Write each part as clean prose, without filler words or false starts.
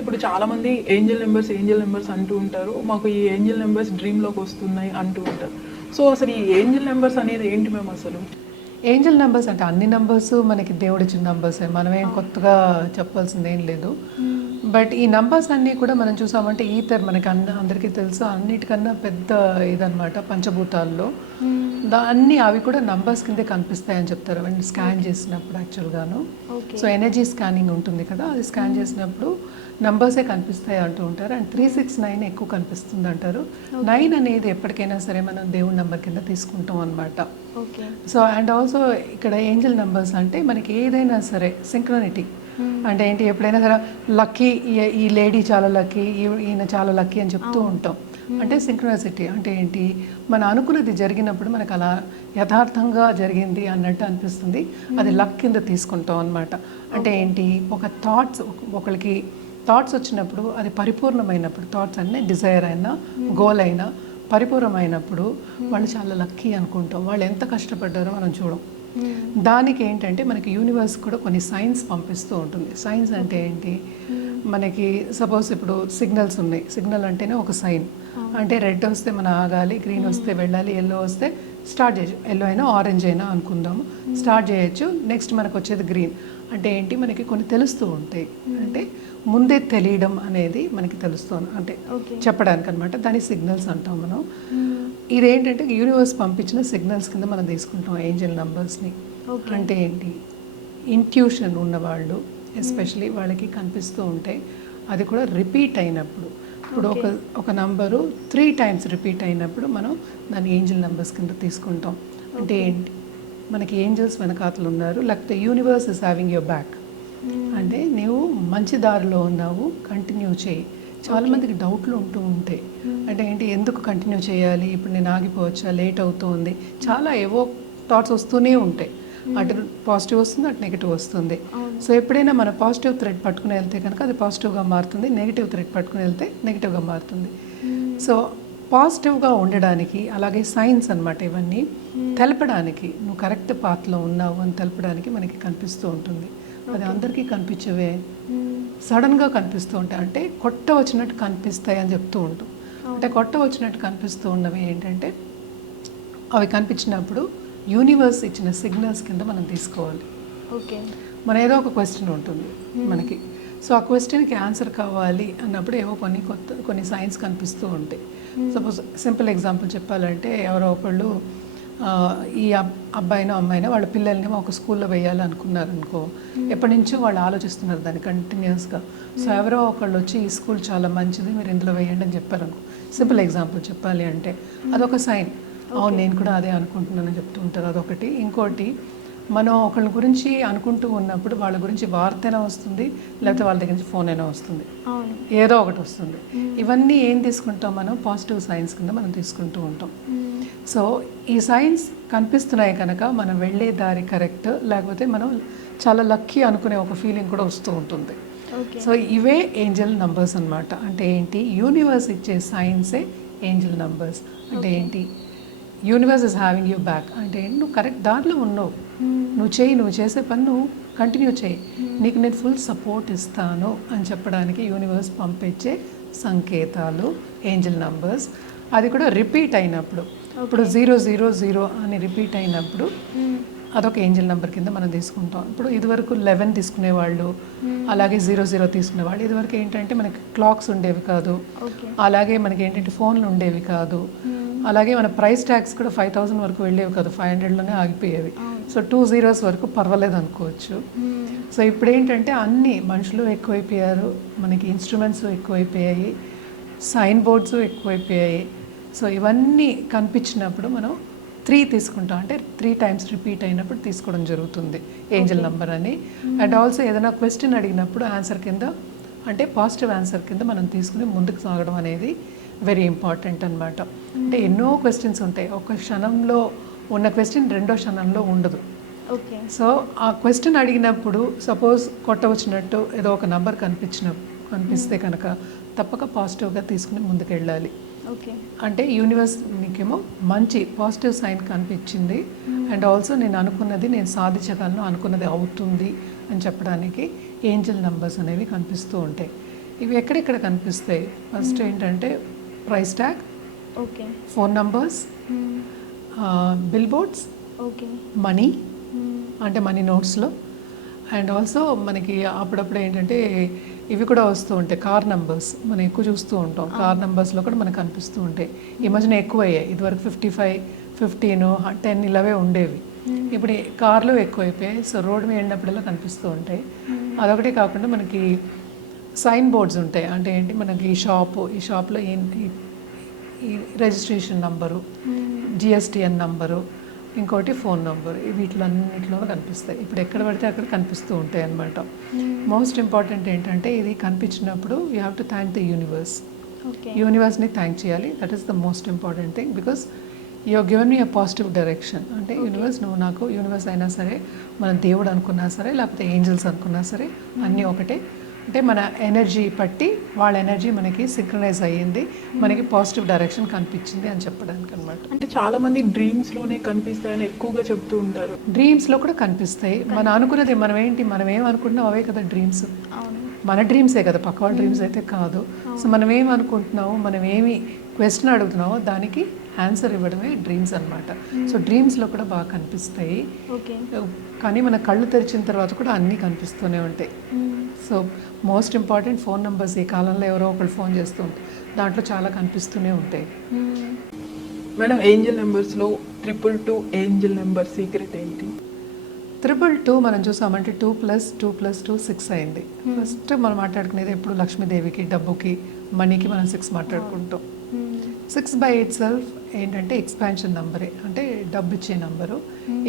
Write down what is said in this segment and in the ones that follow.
ఇప్పుడు చాలా మంది ఏంజల్ నెంబర్స్ అంటూ ఉంటారు. మాకు ఈ ఏంజల్ నెంబర్స్ డ్రీమ్లోకి వస్తున్నాయి అంటూ ఉంటారు. సో అసలు ఈ ఏంజల్ నెంబర్స్ అనేది ఏంటి మేము అసలు? ఏంజల్ నెంబర్స్ అంటే అన్ని నెంబర్స్ మనకి దేవుడిచ్చిన నెంబర్సే, మనమేం కొత్తగా చెప్పాల్సింది ఏం లేదు. బట్ ఈ నెంబర్స్ అన్నీ కూడా మనం చూసామంటే ఈథర్ మనకి అందరికీ తెలుసు అన్నిటికన్నా పెద్ద ఇదనమాట పంచభూతాల్లో. అన్నీ అవి కూడా నంబర్స్ కిందే కనిపిస్తాయని చెప్తారు అండ్ స్కాన్ చేసినప్పుడు యాక్చువల్గాను. సో ఎనర్జీ స్కానింగ్ ఉంటుంది కదా, అది స్కాన్ చేసినప్పుడు నంబర్సే కనిపిస్తాయి అంటూ ఉంటారు. అండ్ 369 ఎక్కువ కనిపిస్తుంది అంటారు. 9 అనేది ఎప్పటికైనా సరే మనం దేవుడి నెంబర్ కింద తీసుకుంటాం అనమాట. సో అండ్ ఆల్సో ఇక్కడ ఏంజల్ నెంబర్స్ అంటే మనకి ఏదైనా సరే సింక్రోనిటీ అంటే ఏంటి, ఎప్పుడైనా సరే లక్కీ, ఈ లేడీ చాలా లక్కీ, ఈయన చాలా లక్కీ అని చెప్తూ ఉంటాం. అంటే సింక్రోనిసిటీ అంటే ఏంటి, మనం అనుకున్నది జరిగినప్పుడు మనకు అలా యథార్థంగా జరిగింది అన్నట్టు అనిపిస్తుంది, అది లక్ కింద తీసుకుంటాం అనమాట. అంటే ఏంటి, ఒక ఒకరికి థాట్స్ వచ్చినప్పుడు అది పరిపూర్ణమైనప్పుడు, థాట్స్ అన్నీ డిజైర్ అయినా గోల్ అయినా పరిపూర్ణమైనప్పుడు వాళ్ళు చాలా లక్కీ అనుకుంటాం. వాళ్ళు ఎంత కష్టపడ్డారో మనం చూడం. దానికి ఏంటంటే మనకి యూనివర్స్ కూడా కొన్ని సైన్స్ పంపిస్తూ ఉంటుంది. సైన్స్ అంటే ఏంటి, మనకి సపోజ్ ఇప్పుడు సిగ్నల్స్ ఉన్నాయి. సిగ్నల్ అంటేనే ఒక సైన్. అంటే రెడ్ వస్తే మనం ఆగాలి, గ్రీన్ వస్తే వెళ్ళాలి, ఎల్లో వస్తే స్టార్ట్ చేయొచ్చు. ఎల్లో అయినా ఆరెంజ్ అయినా అనుకుందాము, స్టార్ట్ చేయొచ్చు. నెక్స్ట్ మనకు వచ్చేది గ్రీన్. అంటే ఏంటి, మనకి కొన్ని తెలుస్తూ ఉంటాయి. అంటే ముందే తెలియడం అనేది మనకి తెలుస్తుంది, అంటే చెప్పడానికి అనమాట. దాని సిగ్నల్స్ అంటాం మనం. ఇదేంటంటే యూనివర్స్ పంపించిన సిగ్నల్స్ కింద మనం తీసుకుంటాం ఏంజల్ నంబర్స్ని. అంటే ఏంటి, ఇంట్యూషన్ ఉన్నవాళ్ళు ఎస్పెషలీ వాళ్ళకి కనిపిస్తూ ఉంటాయి. అది కూడా రిపీట్ అయినప్పుడు, ఇప్పుడు ఒక నంబరు 3 times రిపీట్ అయినప్పుడు మనం దాన్ని ఏంజల్ నెంబర్స్ కింద తీసుకుంటాం. అంటే ఏంటి, మనకి ఏంజల్స్ వెనకాతలు ఉన్నారు, లేకపోతే universe is having your back. అంటే నువ్వు మంచి దారిలో ఉన్నావు, కంటిన్యూ చేయి. చాలామందికి డౌట్లు ఉంటూ ఉంటాయి. అంటే ఏంటి, ఎందుకు కంటిన్యూ చేయాలి, ఇప్పుడు నేను ఆగిపోవచ్చా, లేట్ అవుతుంది, చాలా ఏవో థాట్స్ వస్తూనే ఉంటాయి. అటు పాజిటివ్ వస్తుంది, అటు నెగిటివ్ వస్తుంది. సో ఎప్పుడైనా మన పాజిటివ్ థ్రెడ్ పట్టుకుని వెళ్తే కనుక అది పాజిటివ్గా మారుతుంది, నెగిటివ్ థ్రెడ్ పట్టుకుని వెళ్తే నెగిటివ్గా మారుతుంది. సో పాజిటివ్గా ఉండడానికి, అలాగే సైన్స్ అనమాట ఇవన్నీ తెలపడానికి, నువ్వు కరెక్ట్ పాత్లో ఉన్నావు అని తెలపడానికి మనకి కనిపిస్తూ ఉంటుంది. అది అందరికీ కనిపించవే, సడన్గా కనిపిస్తూ ఉంటాయి. అంటే కొట్ట వచ్చినట్టు కనిపిస్తాయి అని చెప్తూ ఉంటాం. అంటే కొట్ట వచ్చినట్టు కనిపిస్తూ ఉన్నవి ఏంటంటే, అవి కనిపించినప్పుడు యూనివర్స్ ఇచ్చిన సిగ్నల్స్ కింద మనం తీసుకోవాలి. మన ఏదో ఒక క్వశ్చన్ ఉంటుంది మనకి. సో ఆ క్వశ్చన్కి ఆన్సర్ కావాలి అన్నప్పుడు ఏవో కొన్ని సైన్స్ కనిపిస్తూ ఉంటాయి. సపోజ్ సింపుల్ ఎగ్జాంపుల్ చెప్పాలంటే, ఎవరో ఒకళ్ళు ఈ అబ్బాయినో అమ్మాయినో వాళ్ళ పిల్లల్ని ఒక స్కూల్లో వేయాలి అనుకున్నారనుకో, ఎప్పటి నుంచో వాళ్ళు ఆలోచిస్తున్నారు దాన్ని కంటిన్యూస్గా. సో ఎవరో ఒకళ్ళు వచ్చి ఈ స్కూల్ చాలా మంచిది, మీరు ఇందులో వేయండి అని చెప్పారనుకో. సింపుల్ ఎగ్జాంపుల్ చెప్పాలి అంటే అదొక సైన్. అవును, నేను కూడా అదే అనుకుంటున్నానని చెప్తూ ఉంటారు, అదొకటి. ఇంకోటి, మనం ఒకళ్ళ గురించి అనుకుంటూ ఉన్నప్పుడు వాళ్ళ గురించి వార్త అయినా వస్తుంది, లేకపోతే వాళ్ళ దగ్గర నుంచి ఫోన్ అయినా వస్తుంది, ఏదో ఒకటి వస్తుంది. ఇవన్నీ ఏం తీసుకుంటాం మనం, పాజిటివ్ సైన్స్ కింద మనం తీసుకుంటూ ఉంటాం. సో ఈ సైన్స్ కనిపిస్తున్నాయి కనుక మనం వెళ్ళే దారి కరెక్ట్, లేకపోతే మనం చాలా లక్కీ అనుకునే ఒక ఫీలింగ్ కూడా వస్తూ ఉంటుంది. సో ఇవే ఏంజల్ నంబర్స్ అనమాట. అంటే ఏంటి, యూనివర్స్ ఇచ్చే సైన్సే ఏంజల్ నంబర్స్. అంటే ఏంటి, universe is having you back. అంటే నువ్వు కరెక్ట్ దారిలో ఉన్నావు, నువ్వు చేసే పని నువ్వు కంటిన్యూ చేయి, నీకు నేను ఫుల్ సపోర్ట్ ఇస్తాను అని చెప్పడానికి యూనివర్స్ పంపించే సంకేతాలు ఏంజల్ నంబర్స్. అది కూడా రిపీట్ అయినప్పుడు, ఇప్పుడు 000 అని రిపీట్ అయినప్పుడు అదొక ఏంజల్ నెంబర్ కింద మనం తీసుకుంటాం. ఇప్పుడు ఇదివరకు 11 తీసుకునేవాళ్ళు, అలాగే 00 తీసుకునేవాళ్ళు. ఇదివరకు ఏంటంటే మనకి క్లాక్స్ ఉండేవి కాదు, అలాగే మనకి ఏంటంటే ఫోన్లు ఉండేవి కాదు, అలాగే మన ప్రైస్ ట్యాగ్స్ కూడా 5000 వరకు వెళ్ళేవి కాదు, 500లోనే ఆగిపోయేవి. సో 2 zeros వరకు పర్వాలేదు అనుకోవచ్చు. సో ఇప్పుడు ఏంటంటే అన్ని మనుషులు ఎక్కువైపోయారు, మనకి ఇన్స్ట్రుమెంట్స్ ఎక్కువైపోయాయి, సైన్ బోర్డ్స్ ఎక్కువైపోయాయి. సో ఇవన్నీ కనిపించినప్పుడు మనం 3 తీసుకుంటాం. అంటే 3 times రిపీట్ అయినప్పుడు తీసుకోవడం జరుగుతుంది ఏంజల్ నంబర్ అని. అండ్ ఆల్సో ఏదైనా క్వశ్చన్ అడిగినప్పుడు ఆన్సర్ కింద, అంటే పాజిటివ్ ఆన్సర్ కింద మనం తీసుకుని ముందుకు సాగడం అనేది వెరీ ఇంపార్టెంట్ అనమాట. అంటే ఎన్నో క్వశ్చన్స్ ఉంటాయి, ఒక క్షణంలో ఉన్న క్వశ్చన్ రెండో క్షణంలో ఉండదు. సో ఆ క్వశ్చన్ అడిగినప్పుడు సపోజ్ కొట్టవచ్చినట్టు ఏదో ఒక నంబర్ కనిపిస్తే కనుక తప్పక పాజిటివ్గా తీసుకుని ముందుకు వెళ్ళాలి. అంటే యూనివర్స్ నీకేమో మంచి పాజిటివ్ సైన్ కనిపించింది, అండ్ ఆల్సో నేను అనుకున్నది నేను సాధించగలను, అనుకున్నది అవుతుంది అని చెప్పడానికి ఏంజల్ నంబర్స్ అనేవి కనిపిస్తూ ఉంటాయి. ఇవి ఎక్కడెక్కడ కనిపిస్తాయి? ఫస్ట్ ఏంటంటే price tag, okay. Phone numbers, bill boards, okay. Money అంటే మనీ నోట్స్లో, అండ్ ఆల్సో మనకి అప్పుడప్పుడు ఏంటంటే ఇవి కూడా వస్తూ ఉంటాయి, కార్ నంబర్స్ మనం ఎక్కువ చూస్తూ ఉంటాం. కార్ నంబర్స్లో కూడా మనకు కనిపిస్తూ ఉంటాయి. ఈ మధ్యన ఎక్కువ అయ్యాయి. ఇదివరకు 55, 15, 10 ఇలావే ఉండేవి. ఇప్పుడు కార్లు ఎక్కువైపోయాయి. సో రోడ్ మీద వెళ్ళినప్పుడల్లా కనిపిస్తూ ఉంటాయి. అదొకటే కాకుండా మనకి సైన్ బోర్డ్స్ ఉంటాయి. అంటే ఏంటి, మనకి ఈ షాప్లో ఈ రిజిస్ట్రేషన్ నంబరు, జిఎస్టిఎన్ నంబరు, ఇంకోటి ఫోన్ నంబర్, వీటిలన్నిటిలో కనిపిస్తాయి. ఇప్పుడు ఎక్కడ పడితే అక్కడ కనిపిస్తూ ఉంటాయి అన్నమాట. మోస్ట్ ఇంపార్టెంట్ ఏంటంటే ఇది కనిపించినప్పుడు you have to thank the universe. యూనివర్స్ని థ్యాంక్ చేయాలి. That is the most important thing, because you have given me a positive direction. అంటే యూనివర్స్, నువ్వు నాకు, యూనివర్స్ అయినా సరే, మన దేవుడు అనుకున్నా సరే, లేకపోతే ఏంజల్స్ అనుకున్నా సరే, అన్నీ ఒకటే. అంటే మన ఎనర్జీ పట్టి వాళ్ళ ఎనర్జీ మనకి సింక్రనైజ్ అయ్యింది, మనకి పాజిటివ్ డైరెక్షన్ కనిపించింది అని చెప్పడానికి అనమాట. అంటే చాలా మంది డ్రీమ్స్ లోనే కనిపిస్తాయని ఎక్కువగా చెప్తూ ఉంటారు. డ్రీమ్స్లో కూడా కనిపిస్తాయి. మనం అనుకున్నది మనం ఏమనుకుంటున్నాం అవే కదా డ్రీమ్స్. మన డ్రీమ్సే కదా, పక్క వాళ్ళ డ్రీమ్స్ అయితే కాదు. సో మనం ఏమనుకుంటున్నామో, మనం ఏమి క్వశ్చన్ అడుగుతున్నామో దానికి ఆన్సర్ ఇవ్వడమే డ్రీమ్స్ అనమాట. సో డ్రీమ్స్లో కూడా బాగా కనిపిస్తాయి. కానీ మన కళ్ళు తెరిచిన తర్వాత కూడా అన్నీ కనిపిస్తూనే ఉంటాయి. So most important phone numbers. ఈ కాలంలో ఎవరో ఒకళ్ళు ఫోన్ చేస్తూ ఉంటారు, దాంట్లో చాలా కనిపిస్తూనే ఉంటాయి. మేడం, ఏంజల్ నెంబర్స్లో 222 ఏంజల్ నెంబర్ సీక్రెట్ ఏంటి? 222 మనం చూసామంటే 2 + 2 + 2 6 అయింది. ఫస్ట్ మనం మాట్లాడుకునేది ఎప్పుడు లక్ష్మీదేవికి, డబ్బుకి, మనీకి మనం 6 మాట్లాడుకుంటాం. 6 బై ఇట్ సెల్ఫ్ ఏంటంటే ఎక్స్పాన్షన్ నంబరే, అంటే డబ్బు ఇచ్చే నంబరు,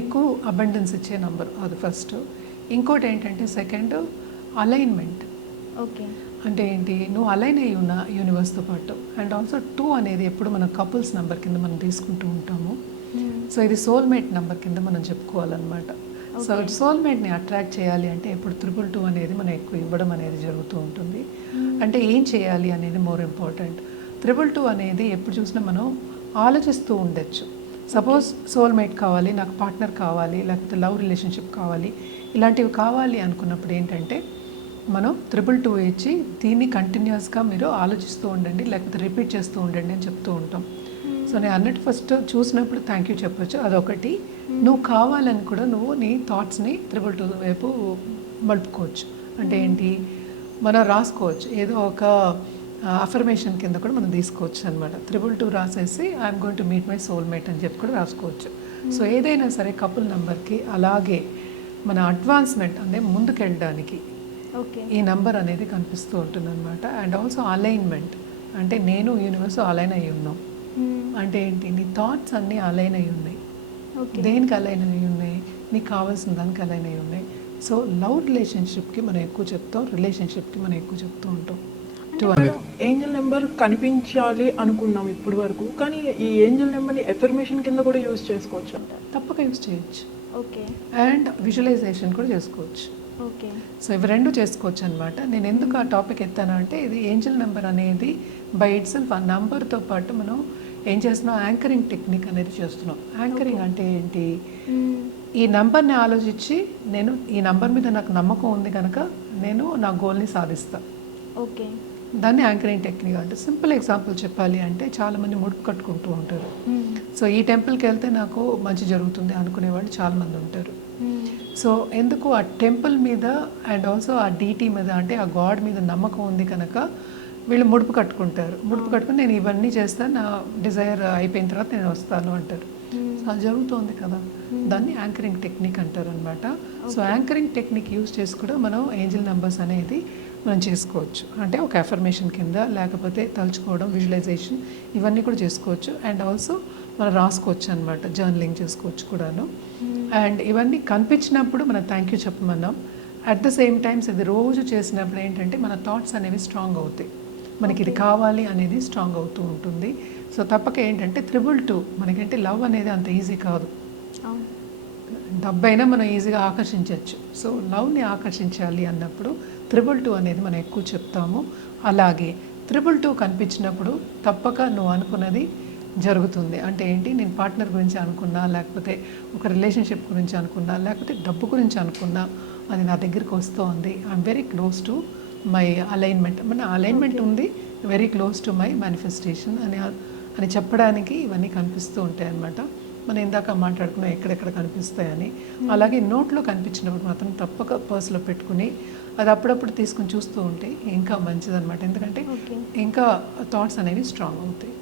ఎక్కువ అబండెన్స్ ఇచ్చే నంబరు, అది ఫస్ట్. ఇంకోటి ఏంటంటే సెకండ్ అలైన్మెంట్. ఓకే. అంటే ఏంటి, నువ్వు అలైన్ అయ్యి ఉన్న యూనివర్స్తో పాటు. అండ్ ఆల్సో 2 అనేది ఎప్పుడు మనం కపుల్స్ నెంబర్ కింద మనం తీసుకుంటూ ఉంటాము. సో ఇది సోల్మేట్ నెంబర్ కింద మనం చెప్పుకోవాలన్నమాట. సో సోల్మేట్ని అట్రాక్ట్ చేయాలి అంటే ఎప్పుడు 222 అనేది మనం ఎక్కువ ఇవ్వడం అనేది జరుగుతూ ఉంటుంది. అంటే ఏం చేయాలి అనేది మోర్ ఇంపార్టెంట్. 222 అనేది ఎప్పుడు చూసినా మనం ఆలోచిస్తూ ఉండొచ్చు. సపోజ్ సోల్మేట్ కావాలి, నాకు పార్ట్నర్ కావాలి, లేకపోతే లవ్ రిలేషన్షిప్ కావాలి, ఇలాంటివి కావాలి అనుకున్నప్పుడు ఏంటంటే మనం 222 ఇచ్చి దీన్ని కంటిన్యూస్గా మీరు ఆలోచిస్తూ ఉండండి, లేకపోతే రిపీట్ చేస్తూ ఉండండి అని చెప్తూ ఉంటాం. సో నేను అన్నట్టు ఫస్ట్ చూసినప్పుడు థ్యాంక్ యూ చెప్పొచ్చు, అదొకటి. నువ్వు కావాలని కూడా నువ్వు నీ థాట్స్ని 222 వైపు మలుపుకోవచ్చు. అంటే ఏంటి, మనం రాసుకోవచ్చు, ఏదో ఒక అఫర్మేషన్ కింద కూడా మనం తీసుకోవచ్చు అనమాట. 222 రాసేసి I'm going to meet my soulmate అని చెప్పి కూడా రాసుకోవచ్చు. సో ఏదైనా సరే కపుల్ నెంబర్కి అలాగే మన అడ్వాన్స్మెంట్ అంటే ముందుకెళ్ళడానికి ఈ నెంబర్ అనేది కనిపిస్తూ ఉంటుంది అనమాట. అండ్ ఆల్సో అలైన్మెంట్, అంటే నేను యూనివర్స్ అలైన్ అయ్యి ఉన్నాం. అంటే ఏంటి, నీ థాట్స్ అన్నీ అలైన్ అయ్యి ఉన్నాయి. దేనికి అలైన్ అయ్యి ఉన్నాయి, నీకు కావాల్సిన దానికి అలైన్ అయ్యి ఉన్నాయి. సో లవ్ రిలేషన్షిప్కి మనం ఎక్కువ చెప్తాం, రిలేషన్షిప్కి మనం ఎక్కువ చెప్తూ ఉంటాం. ఏంజల్ నెంబర్ కనిపించాలి అనుకున్నాం ఇప్పటి వరకు, కానీ ఈ ఏంజల్ నెంబర్ని ఎఫర్మేషన్ కింద కూడా యూజ్ చేసుకోవచ్చు అంట. తప్పక యూజ్ చేయొచ్చు. ఓకే. అండ్ విజువలైజేషన్ కూడా చేసుకోవచ్చు. ఓకే. సో ఇవి రెండు చేసుకోవచ్చు అనమాట. నేను ఎందుకు ఆ టాపిక్ ఎత్తాను అంటే, ఇది ఏంజల్ నెంబర్ అనేది బై ఇట్ సెల్ఫ్ ఆ నెంబర్తో పాటు మనం ఏం చేస్తున్నాం, యాంకరింగ్ టెక్నిక్ అనేది చేస్తున్నాం. యాంకరింగ్ అంటే ఏంటి, ఈ నెంబర్ని ఆలోచించి నేను ఈ నెంబర్ మీద నాకు నమ్మకం ఉంది కనుక నేను నా గోల్ని సాధిస్తాను. ఓకే. దాన్ని యాంకరింగ్ టెక్నిక్ అంటే. సింపుల్ ఎగ్జాంపుల్ చెప్పాలి అంటే, చాలామంది ముడుపు కట్టుకుంటూ ఉంటారు. సో ఈ టెంపుల్కి వెళ్తే నాకు మంచి జరుగుతుంది అనుకునే వాళ్ళు చాలామంది ఉంటారు. సో ఎందుకు ఆ టెంపుల్ మీద అండ్ ఆల్సో ఆ డీటీ మీద, అంటే ఆ గాడ్ మీద నమ్మకం ఉంది కనుక వీళ్ళు ముడుపు కట్టుకుంటారు. ముడుపు కట్టుకుని నేను ఇవన్నీ చేస్తాను, నా డిజైర్ అయిపోయిన తర్వాత నేను వస్తాను అంటారు. సో అది జరుగుతుంది కదా, దాన్ని యాంకరింగ్ టెక్నిక్ అంటారు అనమాట. సో యాంకరింగ్ టెక్నిక్ యూజ్ చేసి కూడా మనం ఏంజల్ నెంబర్స్ అనేది మనం చేసుకోవచ్చు. అంటే ఒక అఫర్మేషన్ కింద, లేకపోతే తలుచుకోవడం, విజువలైజేషన్, ఇవన్నీ కూడా చేసుకోవచ్చు. అండ్ ఆల్సో మనం రాసుకోవచ్చు అనమాట, జర్నలింగ్ చేసుకోవచ్చు కూడాను. అండ్ ఇవన్నీ కనిపించినప్పుడు మనం థ్యాంక్ యూ చెప్పమన్నాం. అట్ ద సేమ్ టైమ్స్ ఇది రోజు చేసినప్పుడు ఏంటంటే మన థాట్స్ అనేవి స్ట్రాంగ్ అవుతాయి, మనకి ఇది కావాలి అనేది స్ట్రాంగ్ అవుతూ ఉంటుంది. సో తప్పక ఏంటంటే 222 మనకంటే లవ్ అనేది అంత ఈజీ కాదు. డబ్బైనా మనం ఈజీగా ఆకర్షించవచ్చు. సో లవ్ని ఆకర్షించాలి అన్నప్పుడు 222 అనేది మనం ఎక్కువ చెప్తాము. అలాగే 222 కనిపించినప్పుడు తప్పక నువ్వు అనుకున్నది జరుగుతుంది. అంటే ఏంటి, నేను పార్ట్నర్ గురించి అనుకున్నా, లేకపోతే ఒక రిలేషన్షిప్ గురించి అనుకున్నా, లేకపోతే డబ్బు గురించి అనుకున్నా, అది నా దగ్గరికి వస్తుంది. I'm very close to my alignment, మన అలైన్మెంట్ ఉంది very close to my manifestation అని చెప్పడానికి ఇవన్నీ కనిపిస్తూ ఉంటాయి అన్నమాట. మనం ఇందాక మాట్లాడుకున్నాం ఎక్కడెక్కడ కనిపిస్తాయని. అలాగే నోట్లో కనిపించినప్పుడు మాత్రం తప్పక పర్స్లో పెట్టుకుని అది అప్పుడప్పుడు తీసుకుని చూస్తూ ఉంటే ఇంకా మంచిదన్నమాట. ఎందుకంటే ఇంకా థాట్స్ అనేవి స్ట్రాంగ్ అవుతాయి.